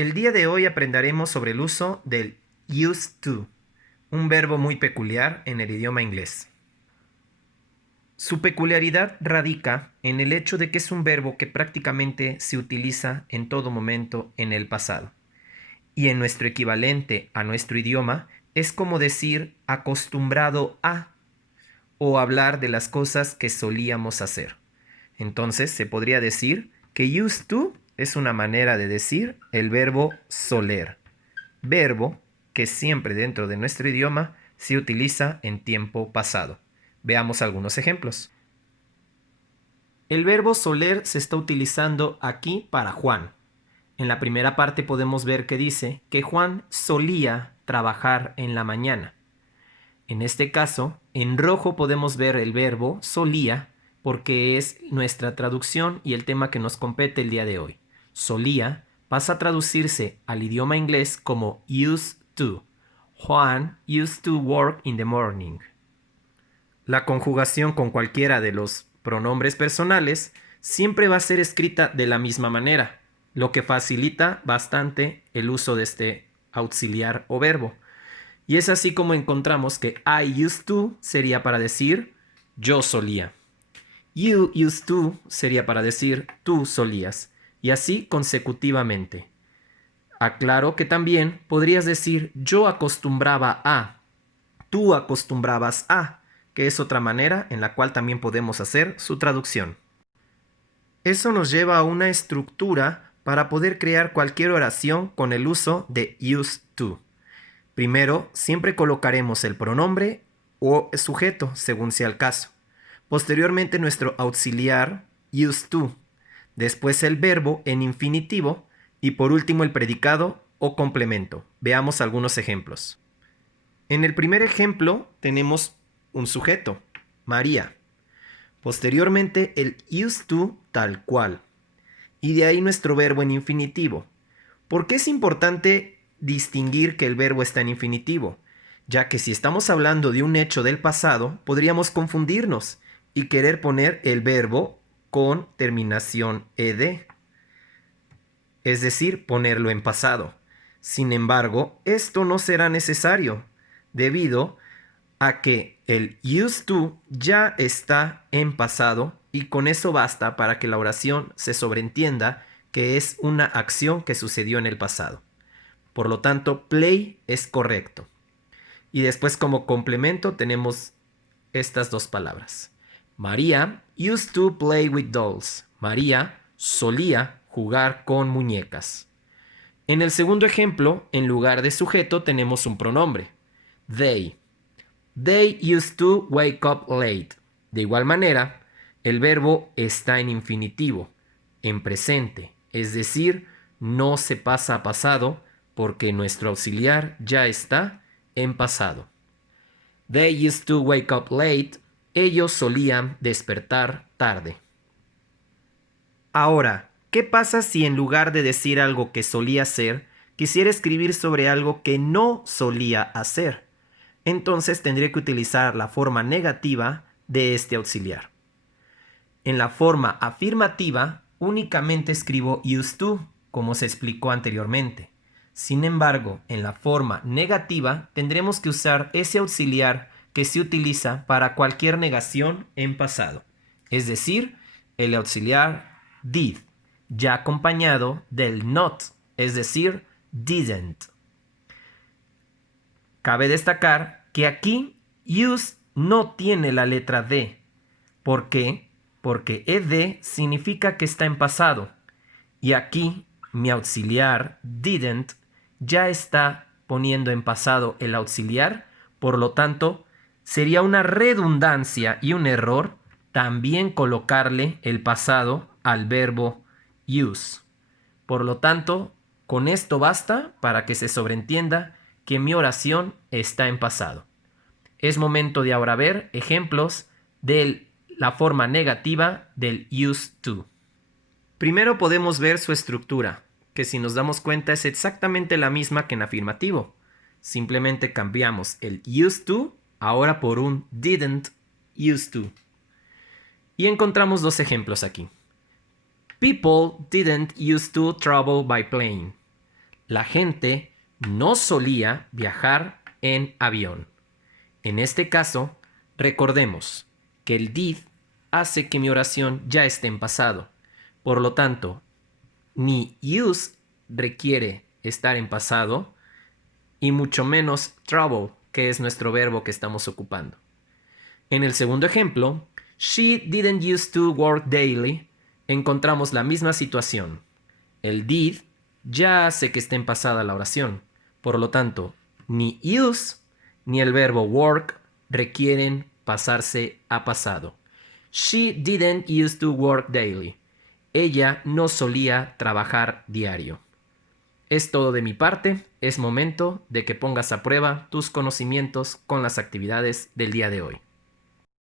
El día de hoy aprenderemos sobre el uso del used to, un verbo muy peculiar en el idioma inglés. Su peculiaridad radica en el hecho de que es un verbo que prácticamente se utiliza en todo momento en el pasado. Y en nuestro equivalente a nuestro idioma es como decir acostumbrado a o hablar de las cosas que solíamos hacer. Entonces se podría decir que used to es una manera de decir el verbo soler, verbo que siempre dentro de nuestro idioma se utiliza en tiempo pasado. Veamos algunos ejemplos. El verbo soler se está utilizando aquí para Juan. En la primera parte podemos ver que dice que Juan solía trabajar en la mañana. En este caso, en rojo podemos ver el verbo solía porque es nuestra traducción y el tema que nos compete el día de hoy. Solía pasa a traducirse al idioma inglés como used to. Juan used to work in the morning. La conjugación con cualquiera de los pronombres personales siempre va a ser escrita de la misma manera, lo que facilita bastante el uso de este auxiliar o verbo. Y es así como encontramos que I used to sería para decir yo solía. You used to sería para decir tú solías. Y así consecutivamente. Aclaro que también podrías decir yo acostumbraba a, tú acostumbrabas a, que es otra manera en la cual también podemos hacer su traducción. Eso nos lleva a una estructura para poder crear cualquier oración con el uso de used to. Primero, siempre colocaremos el pronombre o sujeto, según sea el caso. Posteriormente, nuestro auxiliar, used to. Después el verbo en infinitivo. Y por último, el predicado o complemento. Veamos algunos ejemplos. En el primer ejemplo tenemos un sujeto, María. Posteriormente, el used to tal cual. Y de ahí nuestro verbo en infinitivo. ¿Por qué es importante distinguir que el verbo está en infinitivo? Ya que si estamos hablando de un hecho del pasado, podríamos confundirnos y querer poner el verbo con terminación ed, es decir, ponerlo en pasado. Sin embargo, esto no será necesario, debido a que el used to ya está en pasado y con eso basta para que la oración se sobreentienda que es una acción que sucedió en el pasado. Por lo tanto, play es correcto. Y después como complemento tenemos estas dos palabras. María used to play with dolls. María solía jugar con muñecas. En el segundo ejemplo, en lugar de sujeto tenemos un pronombre. They. They used to wake up late. De igual manera, el verbo está en infinitivo, en presente, es decir, no se pasa a pasado porque nuestro auxiliar ya está en pasado. They used to wake up late. Ellos solían despertar tarde. Ahora, ¿qué pasa si en lugar de decir algo que solía hacer, quisiera escribir sobre algo que no solía hacer? Entonces tendría que utilizar la forma negativa de este auxiliar. En la forma afirmativa, únicamente escribo used to, como se explicó anteriormente. Sin embargo, en la forma negativa, tendremos que usar ese auxiliar que se utiliza para cualquier negación en pasado. Es decir, el auxiliar did, ya acompañado del not, es decir, didn't. Cabe destacar que aquí use no tiene la letra D. ¿Por qué? Porque ed significa que está en pasado. Y aquí mi auxiliar didn't ya está poniendo en pasado el auxiliar. Por lo tanto, sería una redundancia y un error también colocarle el pasado al verbo use. Por lo tanto, con esto basta para que se sobreentienda que mi oración está en pasado. Es momento de ahora ver ejemplos de la forma negativa del used to. Primero podemos ver su estructura, que si nos damos cuenta es exactamente la misma que en afirmativo. Simplemente cambiamos el used to ahora por un didn't used to. Y encontramos dos ejemplos aquí. People didn't used to travel by plane. la gente no solía viajar en avión. En este caso, recordemos que el did hace que mi oración ya esté en pasado. Por lo tanto, ni use requiere estar en pasado y mucho menos travel, que es nuestro verbo que estamos ocupando. En el segundo ejemplo, she didn't used to work daily, encontramos la misma situación. El did ya hace que esté en pasada la oración. Por lo tanto, ni use ni el verbo work requieren pasarse a pasado. She didn't used to work daily. Ella no solía trabajar diario. Es todo de mi parte. Es momento de que pongas a prueba tus conocimientos con las actividades del día de hoy.